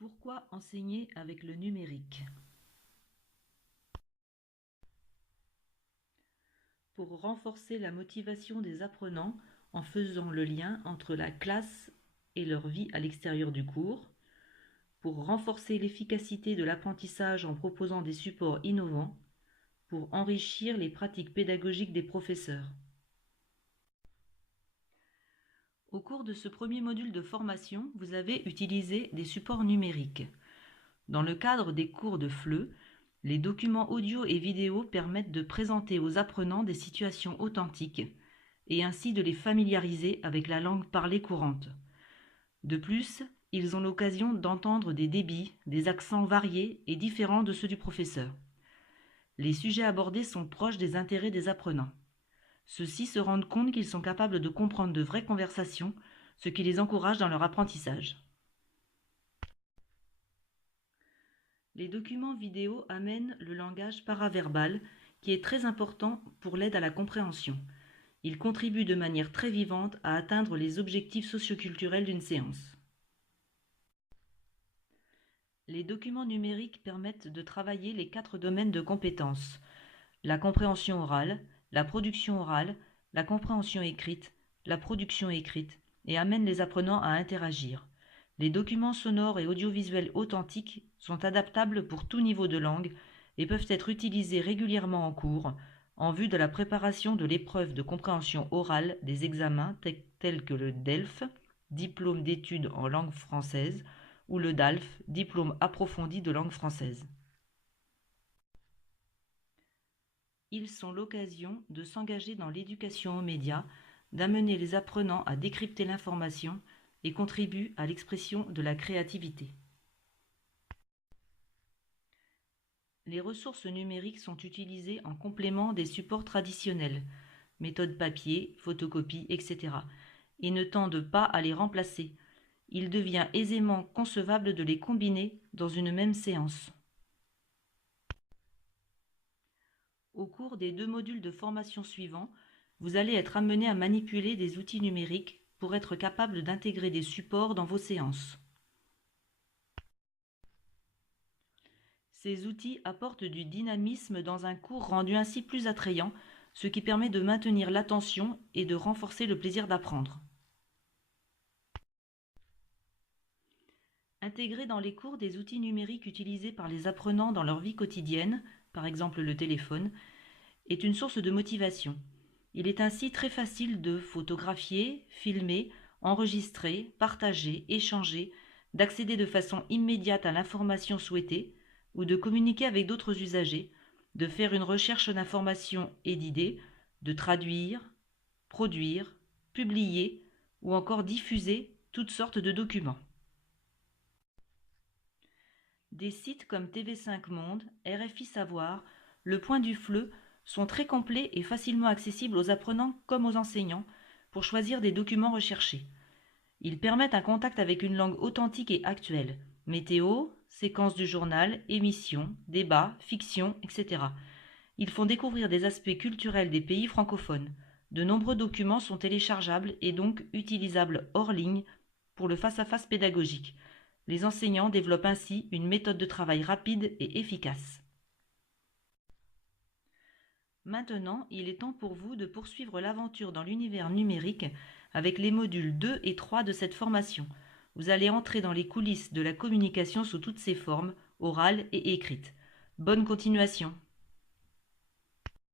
Pourquoi enseigner avec le numérique? Pour renforcer la motivation des apprenants en faisant le lien entre la classe et leur vie à l'extérieur du cours, pour renforcer l'efficacité de l'apprentissage en proposant des supports innovants, pour enrichir les pratiques pédagogiques des professeurs. Au cours de ce premier module de formation, vous avez utilisé des supports numériques. Dans le cadre des cours de FLE, les documents audio et vidéo permettent de présenter aux apprenants des situations authentiques et ainsi de les familiariser avec la langue parlée courante. De plus, ils ont l'occasion d'entendre des débits, des accents variés et différents de ceux du professeur. Les sujets abordés sont proches des intérêts des apprenants. Ceux-ci se rendent compte qu'ils sont capables de comprendre de vraies conversations, ce qui les encourage dans leur apprentissage. Les documents vidéo amènent le langage paraverbal, qui est très important pour l'aide à la compréhension. Il contribue de manière très vivante à atteindre les objectifs socioculturels d'une séance. Les documents numériques permettent de travailler les 4 domaines de compétences: la compréhension orale, la production orale, la compréhension écrite, la production écrite, et amènent les apprenants à interagir. Les documents sonores et audiovisuels authentiques sont adaptables pour tout niveau de langue et peuvent être utilisés régulièrement en cours, en vue de la préparation de l'épreuve de compréhension orale des examens tels que le DELF, diplôme d'études en langue française, ou le DALF, diplôme approfondi de langue française. Ils sont l'occasion de s'engager dans l'éducation aux médias, d'amener les apprenants à décrypter l'information et contribuent à l'expression de la créativité. Les ressources numériques sont utilisées en complément des supports traditionnels, méthode papier, photocopie, etc., et ne tendent pas à les remplacer. Il devient aisément concevable de les combiner dans une même séance. Au cours des 2 modules de formation suivants, vous allez être amené à manipuler des outils numériques pour être capable d'intégrer des supports dans vos séances. Ces outils apportent du dynamisme dans un cours rendu ainsi plus attrayant, ce qui permet de maintenir l'attention et de renforcer le plaisir d'apprendre. Intégrer dans les cours des outils numériques utilisés par les apprenants dans leur vie quotidienne, par exemple le téléphone, est une source de motivation. Il est ainsi très facile de photographier, filmer, enregistrer, partager, échanger, d'accéder de façon immédiate à l'information souhaitée ou de communiquer avec d'autres usagers, de faire une recherche d'informations et d'idées, de traduire, produire, publier ou encore diffuser toutes sortes de documents. Des sites comme TV5 Monde, RFI Savoir, Le Point du FLE sont très complets et facilement accessibles aux apprenants comme aux enseignants pour choisir des documents recherchés. Ils permettent un contact avec une langue authentique et actuelle: météo, séquences du journal, émissions, débats, fiction, etc. Ils font découvrir des aspects culturels des pays francophones. De nombreux documents sont téléchargeables et donc utilisables hors ligne pour le face-à-face pédagogique. Les enseignants développent ainsi une méthode de travail rapide et efficace. Maintenant, il est temps pour vous de poursuivre l'aventure dans l'univers numérique avec les modules 2 et 3 de cette formation. Vous allez entrer dans les coulisses de la communication sous toutes ses formes, orale et écrite. Bonne continuation!